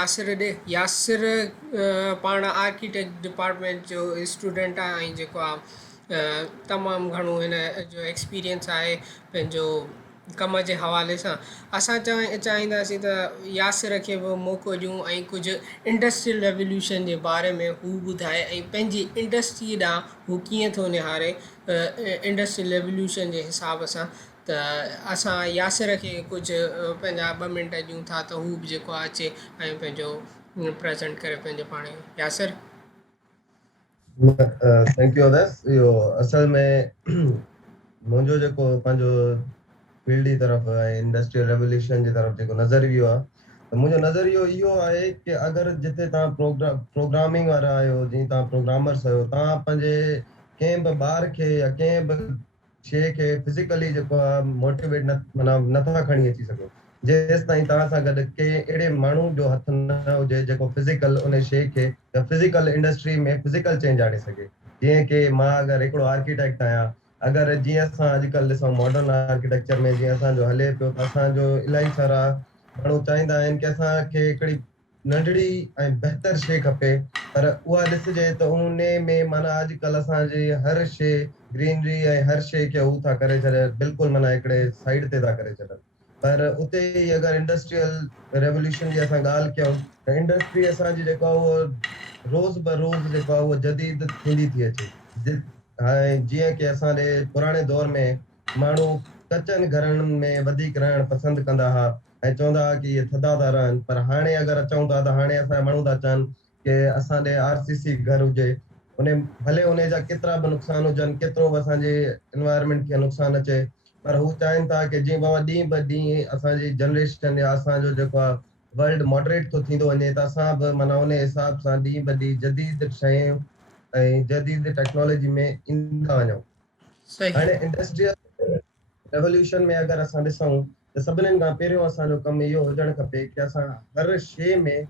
यासिर ॾे यासिर पाण architect department जो स्टूडेंट आहे ऐं जेको आहे तमामु घणो हिन जो एक्सपीरियंस आहे पंहिंजो कम जे हवाले सां। असां चाहींदासीं त यासिर खे बि मौक़ो ॾियूं ऐं कुझु इंडस्ट्रियल रेवोल्यूशन जे बारे में हू ॿुधाए ऐं पंहिंजी इंडस्ट्री ॾांहुं हू कीअं थो निहारे इंडस्ट्रियल रेवोल्यूशन जे हिसाब सां। त असां यासिर खे कुझु पंहिंजा 2 मिंट ॾियूं था त हू बि जेको आहे अचे ऐं पंहिंजो प्रेज़ेंट करे पंहिंजो पाण खे। Yasir thank you others. इहो असल में मुंहिंजो जेको पंहिंजो फील्ड जी तरफ़ ऐं इंडस्ट्रियल रेवोल्यूशन जी तरफ़ जेको नज़रियो आहे त मुंहिंजो नज़रियो इहो आहे कि अगरि जिथे तव्हां प्रोग्रामिंग वारा आहियो, जीअं तव्हां प्रोग्रामर्स आहियो, तव्हां पंहिंजे कंहिं बि ॿार खे या कंहिं बि शइ खे फिज़िकली जेको आहे मोटिवेट माना नथा खणी अची सघो जेसि ताईं तव्हां सां गॾु के अहिड़े माण्हू जो हथ न हुजे जेको फिज़िकल उन शइ खे या फिज़िकल इंडस्ट्री में फिज़िकल चेंज आणे सघे। जीअं कि मां अगरि हिकिड़ो आर्किटेक्ट आहियां, अगरि जीअं असां अॼुकल्ह ॾिसूं मॉडर्न आर्किटेक्चर में जीअं असांजो हले पियो त असांजो इलाही सारा माण्हू चाहींदा आहिनि कि असांखे हिकिड़ी नंढड़ी ऐं बहितर शइ खपे, पर उहा ॾिसजे त उन में माना अॼुकल्ह असांजी हर शइ ग्रीनरी ऐं हर शइ खे हू था करे छॾनि, बिल्कुलु माना हिकिड़े साइड ते था करे छॾनि। पर उते ई अगरि इंडस्ट्रियल रेवोल्यूशन जी असां ॻाल्हि कयूं त इंडस्ट्री असांजी जेको आहे उहो रोज़ ब रोज़ जेको आहे उहो जदीद थींदी थी अचे। ऐं जीअं कि असांजे पुराणे दौर में माण्हू कचनि घरनि में वधीक रहणु पसंदि कंदा हुआ ऐं चवंदा हुआ कि इहे थधा था रहनि, पर हाणे अगरि अचूं था त हाणे असांजा माण्हू था चवनि कि असांजे RCC घर हुजे, उन भले उन जा केतिरा बि नुक़सान हुजनि, केतिरो बि असांजे एनवायरमेंट खे नुक़सान अचे, पर हू चाहिनि था कि जीअं बाबा ॾींहुं ब ॾींहुं असांजी जनरेशन या असांजो जेको आहे वर्ल्ड मॉडरेट थो थींदो वञे त असां बि माना उन हिसाब सां ॾींहुं ब ॾींहुं जदीद शयूं ऐं जदीद टेक्नोलॉजी में ईंदा वञूं। सही हाणे इंडस्ट्रियल रेवोल्यूशन में अगरि असां ॾिसूं त सभिनीनि खां पहिरियों असांजो कमु इहो हुजणु खपे कि असां हर शइ में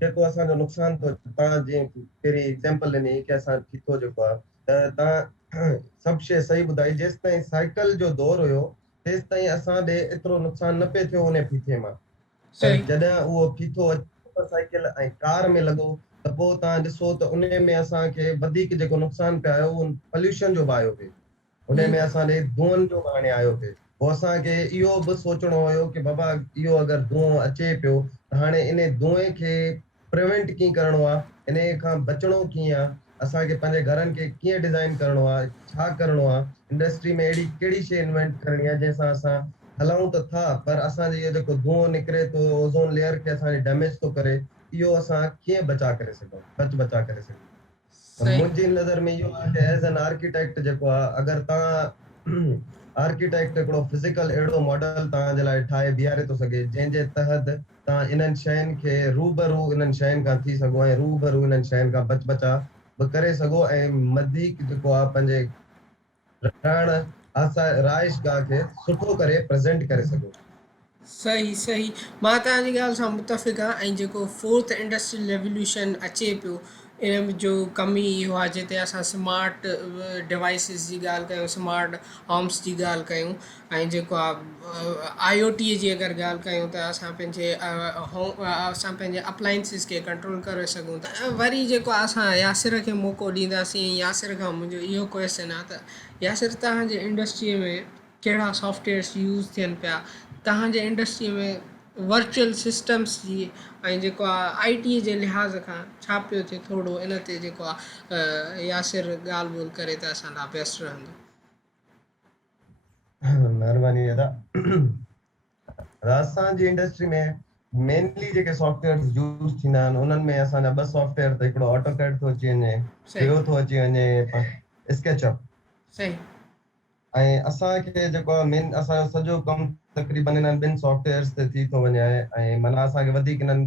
जेको असांजो नुक़सान थो अचे, तव्हां जीअं पहिरीं एग्ज़ाम्पल ॾिनी कि असां थीथो जेको आहे त तव्हां सभु शइ सही ॿुधाई। जेसि ताईं साइकिल जो दौर हुयो तेसि ताईं असां ॾे एतिरो नुक़सान न पियो थियो उन फीथे मां, पर सही जॾहिं उहो फीथो मोटरसाइकिल ऐं कार में लॻो त पोइ तव्हां ॾिसो त उन में असांखे वधीक जेको नुक़सान पियो आयो उहो पॉल्यूशन जो बि आयो पिए, उन में असांजे धुअनि जो बि हाणे आयो पिए। पोइ असांखे इहो बि सोचणो हुयो कि बाबा इहो अगरि धुओं अचे पियो त हाणे इन धुएं खे प्रिवेंट कीअं करिणो आहे, इन खां बचिणो कीअं आहे, असांखे पंहिंजे घरनि खे कीअं डिज़ाइन करिणो आहे, छा करिणो आहे, इंडस्ट्री में अहिड़ी कहिड़ी शइ इन्वेंट करणी आहे जंहिंसां असां हलऊं त था पर असांजे इहो जेको धुओं निकिरे थो ओज़ोन लेयर खे असांखे डैमेज थो करे, इहो असां कीअं बचा करे सघूं, बचा करे सघूं। त सही मुंहिंजी नज़र में इहो आहे कि एज़ एन आर्किटेक्ट जेको आहे अगरि तव्हां आर्किटेक्ट हिकिड़ो फिज़िकल अहिड़ो मॉडल तव्हांजे लाइ ठाहे बीहारे थो सघे जंहिंजे तहत तव्हां इन्हनि शयुनि खे रूबरू इन्हनि शयुनि खां थी सघो ऐं रूबरू इन्हनि शयुनि खां बचा बि करे सघो ऐं वधीक जेको आहे पंहिंजे रहण राइशगाह खे सुठो करे प्रेज़ेंट करे सघो। सही सही मां तव्हांजी ॻाल्हि सां मुतफ़िक़ आहियां। ऐं जेको फोर्थ इंडस्ट्रियल रेवोल्यूशन अचे पियो इन जो कमु ई इहो आहे जिते असां स्मार्ट डिवाइसिस जी ॻाल्हि कयूं, स्मार्ट होम्स जी ॻाल्हि कयूं ऐं जेको आहे IoT जी अगरि ॻाल्हि कयूं त असां पंहिंजे अप्लाइंसिस खे कंट्रोल करे सघूं था। वरी जेको आहे असां यासिर खे मौक़ो ॾींदासीं। यासिर खां मुंहिंजो इहो क्वेश्चन आहे त यासिर तव्हांजे इंडस्ट्रीअ में कहिड़ा सॉफ्टवेयर्स यूज़ थियनि पिया, तव्हांजे इंडस्ट्रीअ में वर्चुअल सिस्टम्स जी ऐं जेको आहे IT जे लिहाज़ खां छा पियो थिए, थोरो इन ते जेको आहे यासिर ॻाल्हि ॿोल्हि करे त असां लाइ बेस्ट रहंदो। महिरबानी दादा। असांजी इंडस्ट्री में मेनली जेके सॉफ्टवेयर यूज़ थींदा आहिनि उन्हनि में असांजा 2 सॉफ्टवेयर त हिकिड़ो ऑटोकैड थो अची वञे, सही ॿियो थो अची वञे स्केचअप। सही ऐं असांखे जेको आहे मेन असांजो सॼो कमु तक़रीबन इन्हनि 2 सॉफ्टवेयर्स ते थी थो वञे ऐं माना असांखे वधीक इन्हनि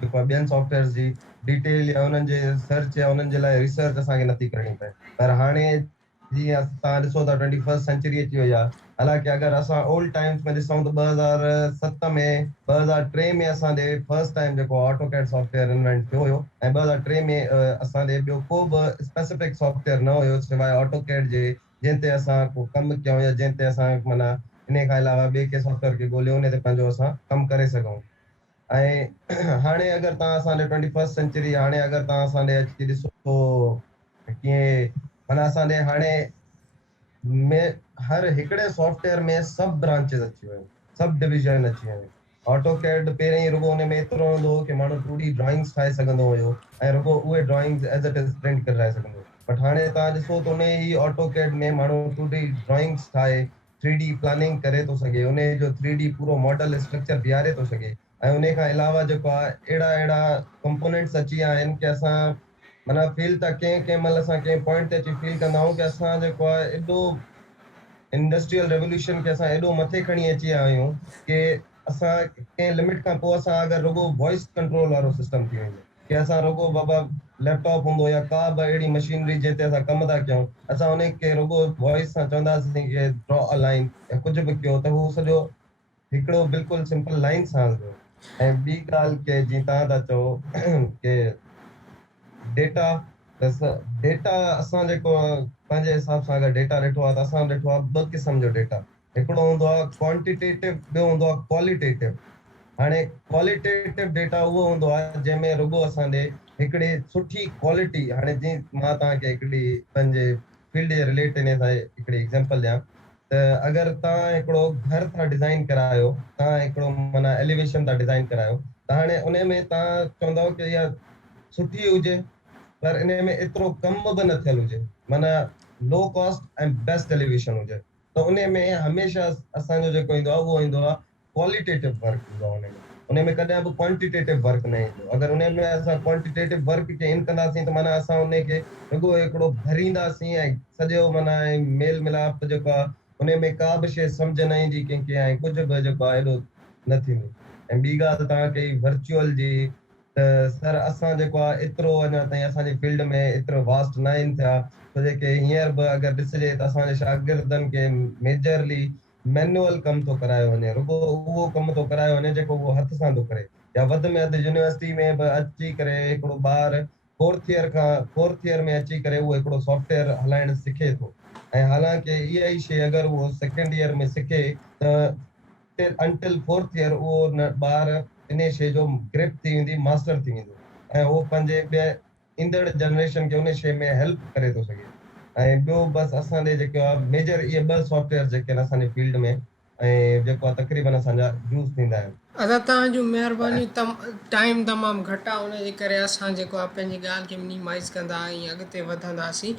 जेको आहे ॿियनि सॉफ्टवेयर्स जी डिटेल या उन्हनि जे सर्च या उन्हनि जे लाइ रिसर्च असांखे नथी करणी पए। पर हाणे जीअं तव्हां ॾिसो था 21st सेंचुरी अची वई आहे, हालांकि अगरि असां ओल्ड टाइम्स में ॾिसूं त 2007 में 2003 में असांजे फर्स्ट टाइम जेको ऑटोकैड सॉफ्टवेयर इन्वेंट थियो हुयो ऐं 2003 में असांजे ॿियो को बि स्पेसिफिक सॉफ्टवेयर न हुयो सवाइ ऑटोकैड जे, जंहिं ते असां को कमु कयूं या जंहिं ते असां माना इन खां अलावा ॿिए कंहिं सॉफ्टवेयर खे ॻोल्हियो उन ते पंहिंजो असां कमु करे सघूं। ऐं हाणे अगरि तव्हां असांजे 21st सेंचुरी हाणे अगरि तव्हां असांजे अची ॾिसो कीअं माना असांजे हाणे में हर हिकिड़े सॉफ्टवेयर में सब ब्रांचेस अची वियूं सब डिविजन अची वियूं ऑटो कैड पहिरियों ई रुगो हुन में एतिरो हूंदो हो कि माण्हू 2D ड्राइंग्स ठाहे सघंदो हुयो ऐं रुगो उहे drawings as it is print कराए सघंदो बट हाणे तव्हां ॾिसो त उन ई ऑटो कैड में माण्हू 2D ड्राइंग्स ठाहे 3D प्लानिंग करे थो सघे उन जो 3D पूरो मॉडल स्ट्रक्चर बीहारे थो सघे ऐं उन खां अलावा जेको आहे अहिड़ा अहिड़ा कंपोनेंट्स अची विया आहिनि कि असां माना फील था कंहिं महिल असां कंहिं पॉइंट ते अची फील कंदा आहियूं कि असां जेको आहे एॾो इंडस्ट्रियल रेवोल्यूशन खे असां एॾो मथे खणी अची विया आहियूं कि असां कंहिं लिमिट खां पोइ असां अगरि रुगो वॉइस कंट्रोल वारो सिस्टम थी वेंदो कि असां रुगो बाबा लैपटॉप हूंदो या का बि अहिड़ी मशीनरी जंहिं ते असां कमु था कयूं असां उन खे रुगो वॉइस सां चवंदासीं कि ड्रॉ अ लाइन या कुझु बि कयो त उहो सॼो हिकिड़ो बिल्कुलु सिंपल लाइन सां हलंदो ऐं ॿी ॻाल्हि कि जीअं तव्हां था चओ कि डेटा डेटा असां जेको पंहिंजे हिसाब सां अगरि डेटा ॾिठो आहे त असां ॾिठो आहे ॿ क़िस्म जो डेटा हिकिड़ो हूंदो आहे क्वांटिटेटिव ॿियो हूंदो आहे क्वालिटेटिव हाणे क्वालिटेटिव डेटा उहो हूंदो आहे जंहिंमें रुगो असांजे हिकिड़ी सुठी क्वालिटी हाणे जीअं मां तव्हांखे हिकिड़ी पंहिंजे फील्ड जे रिलेट इन सां हिकिड़ी एग्ज़ाम्पल ॾियां त अगरि तव्हां हिकिड़ो घर था डिज़ाइन करायो तव्हां हिकिड़ो माना एलिवेशन था डिज़ाइन करायो त हाणे उन में तव्हां चवंदव कि इहा सुठी हुजे पर इन में एतिरो कम बि न थियल हुजे माना लो कॉस्ट ऐं बेस्ट एलिवेशन हुजे त उन में हमेशह असांजो जेको ईंदो आहे उहो ईंदो आहे क्वालिटेटिव वर्क ईंदो आहे उन में कॾहिं बि क्वांटिटेटिव वर्क न ईंदो अगरि उन में असां क्वांटिटेटिव वर्क खे इन कंदासीं त माना असां उन खे रुगो हिकिड़ो भरींदासीं ऐं सॼो माना मेल मिलाप जेको आहे उन में का बि शइ सम्झ न ईंदी कंहिंखे ऐं कुझु बि जेको आहे एॾो न थींदो ऐं ॿी ॻाल्हि तव्हां कई वर्चुअल जी त सर असां जेको आहे एतिरो अञा ताईं असांजी फील्ड में एतिरो वास्ट न आहिनि थिया छो जे कि हींअर बि अगरि ॾिसिजे त असांजे शागिर्दनि खे मेजरली मैनुअल कमु थो करायो वञे रुगो उहो कमु थो करायो वञे जेको उहो हथ सां थो करे या वधि में वधि यूनिवर्सिटी में बि अची करे हिकिड़ो ॿार फोर्थ ईयर में अची करे उहो हिकिड़ो सॉफ्टवेयर हलाइणु सिखे थो ऐं हालांकि इहा ई शइ अगरि उहो सेकेंड ईयर में सिखे त अंटिल फोर्थ ईयर उहो न ॿार इन शइ जो ग्रिप थी वेंदी मास्टर थी वेंदो ऐं उहो पंहिंजे ॿिए ईंदड़ जनरेशन खे उन शइ में हेल्प करे थो सघे ऐं ॿियो बसि असांजे जेको आहे मेजर इहे 2 सॉफ्टवेयर जेके आहिनि असांजे फील्ड में ऐं जेको आहे तक़रीबन असांजा यूज़ थींदा आहिनि अदा तव्हांजो महिरबानी टाइम तमामु घटि आहे उन जे करे असां जेको आहे पंहिंजी ॻाल्हि खे मिनिमाइज़ कंदा ऐं अॻिते वधंदासीं